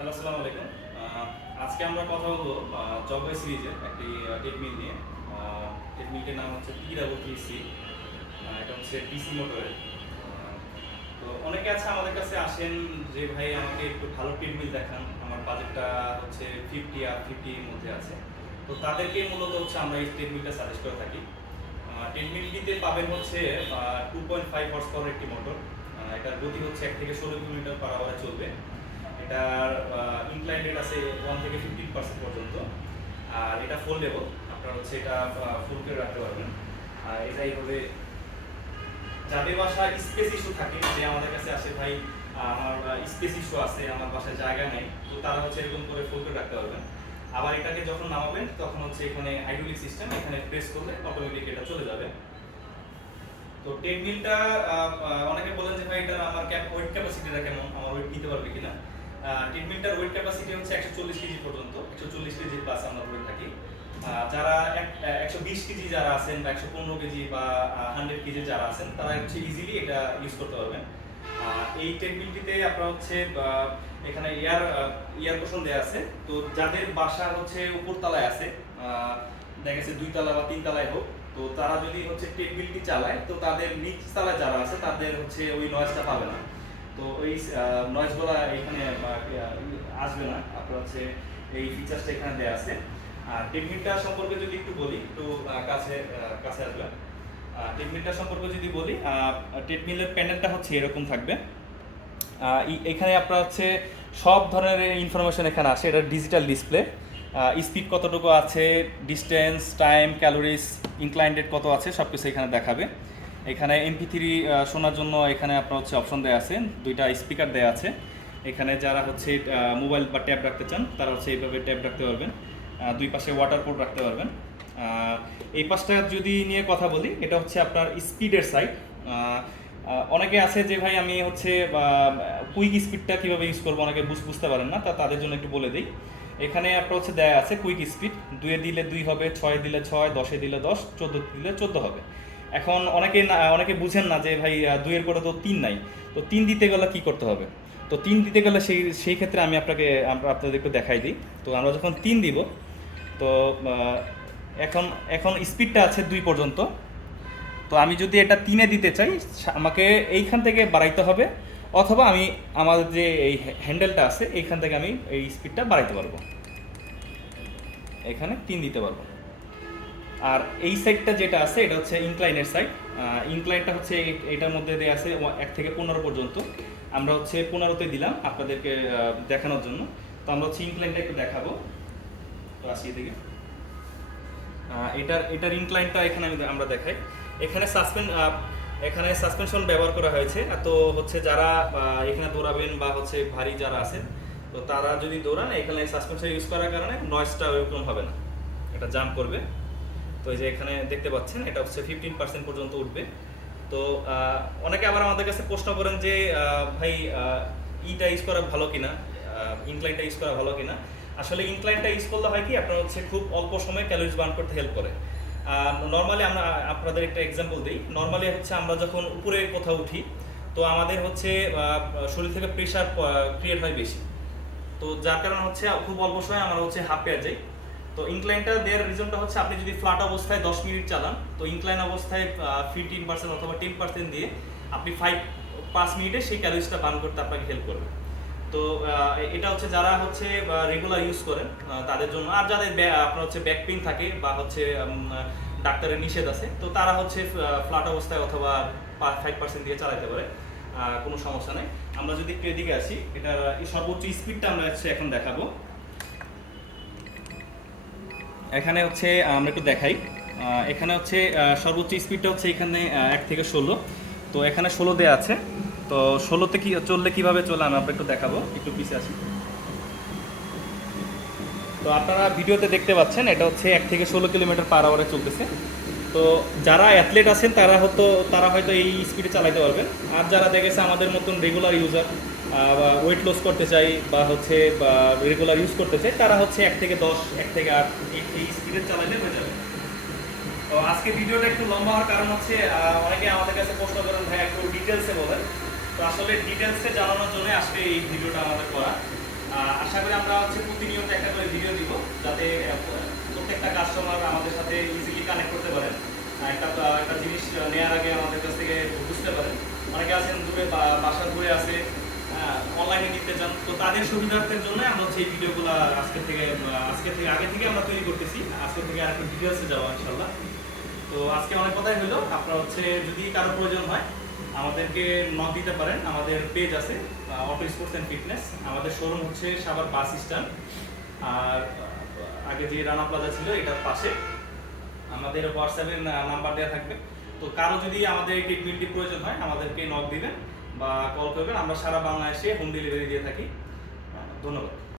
Hello, আসসালামু আলাইকুম। আজকে আমরা কথা বলবো জবওয়ে সিরিজের একটি ট্রেডমিল নিয়ে। ট্রেডমিলটির নাম হচ্ছে PW3C। এটা হচ্ছে ডিসি মোটরের। তো অনেকে আছে আমাদের কাছে আসেন যে ভাই আমাকে একটু ভালো ট্রেডমিল দেখান, আমার বাজেটটা হচ্ছে 50 আর 50 এর মধ্যে আছে। তো তাদেরকে মূলত হচ্ছে আমরা এই ট্রেডমিলটা সাজেস্ট করে থাকি। ট্রেডমিলটিতে পাবেন হচ্ছে 2.5 হর্স পাওয়ার একটি মোটর। এটার গতি হচ্ছে 1 থেকে 16 কিলোমিটার পার আওয়ারে চলবে। এটার ইনক্লাইন রেট আছে 1 থেকে 15% পর্যন্ত। আর এটা ফোল্ডেবল, আপনার হচ্ছে এটা ফুল করে রাখতে পারবেন। আর এটা এইভাবে, যাদের বাসায় স্পেস ইস্যু থাকে, যে আমাদের কাছে আসে ভাই আমার স্পেস ইস্যু আছে, আমার বাসায় জায়গা নেই, তো তারা হচ্ছে এরকম করে ফুল করে রাখতে পারবেন। আবার এটাকে যখন নামাবেন তখন হচ্ছে এখানে হাইড্রোলিক সিস্টেম, এখানে প্রেস করলে অটোমেটিক এটা চলে যাবে। তো ট্রেডমিলটা অনেকে বলেন যে ভাই এটা আমার ওয়েট ক্যাপাসিটিটা কেমন, আমার ওয়েট নিতে পারবে কিনা। ট্রেডমিলটার ওয়েট ক্যাপাসিটি হচ্ছে 140 কেজি পর্যন্ত, 140 কেজি প্লাস আমরা ধরে থাকি। যারা 120 কেজি যারা আছেন বা 115 কেজি বা 100 কেজি যারা আছেন, তারা হচ্ছে ইজিলি এটা ইউজ করতে পারবেন। এই ট্রেডমিলটিতে আপনার হচ্ছে এখানে এয়ার কুশন দেওয়া আছে। তো যাদের বাসা হচ্ছে উপর তলায় আছে, দেখা গেছে 2 তলা বা 3 তলায় হোক, তো তারা যদি হচ্ছে ট্রেডমিলটি চালায়, তো তাদের নিচ তলায় যারা আছে তাদের হচ্ছে ওই নয়েজটা পাবে না। তো ওই নয়েজগুলো এখানে আসবে না। আপনার হচ্ছে এই ফিচারসটা এখানে দেওয়া আছে। আর ট্রেডমিলটা সম্পর্কে যদি একটু বলি, একটু কাছে কাছে আসবে। ট্রেডমিলটা সম্পর্কে যদি বলি, ট্রেডমিলের প্যানেলটা হচ্ছে এরকম থাকবে। এখানে আপনার হচ্ছে সব ধরনের ইনফরমেশন এখানে আসে। এটা ডিজিটাল ডিসপ্লে, স্পিড কতটুকু আছে, distance, time, calories, incline rate কত আছে, সব কিছু এখানে দেখাবে। এখানে MP3 শোনার জন্য এখানে আপনার হচ্ছে অপশন দেওয়া আছে, 2টা স্পিকার দেওয়া আছে। এখানে যারা হচ্ছে মোবাইল বা ট্যাব রাখতে চান, তারা হচ্ছে এইভাবে ট্যাব রাখতে পারবেন। 2 পাশে ওয়াটার পোর্ট রাখতে পারবেন। এই পাশটা যদি নিয়ে কথা বলি, এটা হচ্ছে আপনার স্পিডের সাইড। অনেকে আছে যে ভাই আমি হচ্ছে কুইক স্পিডটা কীভাবে ইউজ করবো, অনেকে বুঝতে পারেন না, তাদের জন্য একটু বলে দিই। এখানে আপনার হচ্ছে দেয়া আছে কুইক স্পিড, 2 দিলে 2 হবে, 6 দিলে 6, 10 দিলে 10, 14 দিলে 14 হবে। এখন অনেকে বুঝেন না যে ভাই 2 এর পরে তো 3 নাই, তো 3 দিতে গেলে কি করতে হবে। তো 3 দিতে গেলে সেই ক্ষেত্রে আমি আপনাদের একটু দেখাই দিই। তো আমরা যখন 3 দিব, তো এখন স্পিডটা আছে 2 পর্যন্ত। তো আমি যদি এটা 3-এ দিতে চাই, আমাকে এইখান থেকে বাড়াইতে হবে, অথবা আমি আমার যে এই হ্যান্ডেলটা আছে এইখান থেকে আমি এই স্পিডটা বাড়াইতে পারবো, এখানে 3 দিতে পারবো। আর এই সাইডটা যেটা আছে এটা হচ্ছে ইনক্লাইনের সাইড। ইনক্লাইনটা হচ্ছে এটার মধ্যে দেওয়া আছে 1 থেকে 15 পর্যন্ত। আমরা হচ্ছে 15তে দিলাম আপনাদেরকে দেখানোর জন্য। তো আমরা হচ্ছে ইনক্লাইনটা একটু দেখাবো। তো আসি এদিকে, এটার ইনক্লাইনটা এখানে আমরা দেখাই। এখানে সাসপেনশন ব্যবহার করা হয়েছে। তো হচ্ছে যারা এখানে দৌড়াবেন বা হচ্ছে ভারী যারা আছেন, তো তারা যদি দৌড়ান, এখানে সাসপেনশন ইউজ করার কারণে নয়েজটা ওইরকম হবে না, এটা জাম্প করবে। তো এই যে এখানে দেখতে পাচ্ছেন, এটা হচ্ছে 15% পর্যন্ত উঠবে। তো অনেকে আবার আমাদের কাছে প্রশ্ন করেন যে ভাই ইটা ইউজ করা ভালো কিনা, ইনক্লাইনটা ইউজ করা ভালো কিনা। আসলে ইনক্লাইনটা ইউজ করলে হয় কি, আপনার হচ্ছে খুব অল্প সময়ে ক্যালোরিজ বার্ন করতে হেল্প করে। নর্মালি আমরা আপনাদের একটা এক্সাম্পল দিই। নর্মালি হচ্ছে আমরা যখন উপরে কোথাও উঠি, তো আমাদের হচ্ছে শরীর থেকে প্রেশার ক্রিয়েট হয় বেশি। তো যার কারণে হচ্ছে খুব অল্প সময় আমরা হচ্ছে হাঁপ পেয়ে যাই। তো ইনক্লাইনটা দেওয়ার রিজনটা হচ্ছে, আপনি যদি ফ্ল্যাট অবস্থায় 10 মিনিট চালান, তো ইনক্লাইন অবস্থায় 15% অথবা 10% দিয়ে আপনি 5 মিনিটে সেই ক্যালোরিজটা বার্ন করতে আপনাকে হেল্প করবে। তো এটা হচ্ছে যারা হচ্ছে রেগুলার ইউজ করেন তাদের জন্য। আর যাদের আপনার হচ্ছে ব্যাক পেইন থাকে বা হচ্ছে ডাক্তারের নিষেধ আছে, তো তারা হচ্ছে ফ্ল্যাট অবস্থায় অথবা 5% দিয়ে চালাতে পারে, কোনো সমস্যা নেই। আমরা যদি একটু এদিকে আসি, এটার সর্বোচ্চ স্পিডটা আমরা হচ্ছে এখন দেখাবো। এখানে হচ্ছে আমরা একটু দেখাই। এখানে হচ্ছে সর্বোচ্চ স্পিডটা হচ্ছে এখানে 1 থেকে 16। তো এখানে 16 দেওয়া আছে। তো 16তে কি চললে কিভাবে চলে আমি আপনাকে একটু দেখাবো, একটু পিছিয়ে আসি। তো আপনারা ভিডিওতে দেখতে পাচ্ছেন, এটা হচ্ছে 1 থেকে 16 কিলোমিটার পার আওয়ারে চলতেছে। তো যারা অ্যাথলেট আছেন তারা হয়তো এই স্পিডে চালাতে পারবেন। আর যারা দেখেছে আমাদের মতন রেগুলার ইউজার বা ওয়েট লস করতে চাই বা হচ্ছে রেগুলার ইউজ করতে চাই, তারা হচ্ছে 1 থেকে 10, 1 থেকে 8 এই স্পিডে চালাইলে হয়ে যাবে। তো আজকে ভিডিওটা একটু লম্বা হওয়ার কারণ হচ্ছে অনেকে আমাদের কাছে প্রশ্ন করেন ভাই একটু ডিটেলসে বলেন। তো আসলে ডিটেলসে জানানোর জন্য আজকে এই ভিডিওটা আমাদের করা। আশা আমরা হচ্ছে প্রতিনিয়ত একটা করে ভিডিও দিব, যাতে প্রত্যেকটা কাস্টমার আমাদের সাথে ইজিলি কানেক্ট করতে পারেন, একটা জিনিস নেওয়ার আগে আমাদের কাছ থেকে বুঝতে পারেন। অনেকে আছেন দূরে, বাসা দূরে আছে, অনলাইনে নিতে চান, তো তাদের সুবিধার্থের জন্য আমরা হচ্ছে এই ভিডিওগুলো আজকে থেকে আগে থেকে আমরা তৈরি করতেছি। আজকে থেকে আরেকটু ডিটেলসে যাবো ইনশাল্লাহ। তো আজকে অনেক কথাই হলো। আপনারা হচ্ছে যদি কারো প্রয়োজন হয় আমাদেরকে নক দিতে পারেন। আমাদের পেজ আছে অটো স্পোর্টস অ্যান্ড ফিটনেস। আমাদের শোরুম হচ্ছে সাভার বাস স্ট্যান্ড, আর আগে যে রানা প্লাজা ছিল এটার পাশে। আমাদের হোয়াটসঅ্যাপের নাম্বার দেওয়া থাকবে। তো কারো যদি আমাদের এই ট্রিটমেন্টটি প্রয়োজন হয় আমাদেরকে নক দিবেন বা কল করবেন। আমরা সারা বাংলাদেশে হোম ডেলিভারি দিয়ে থাকি। ধন্যবাদ।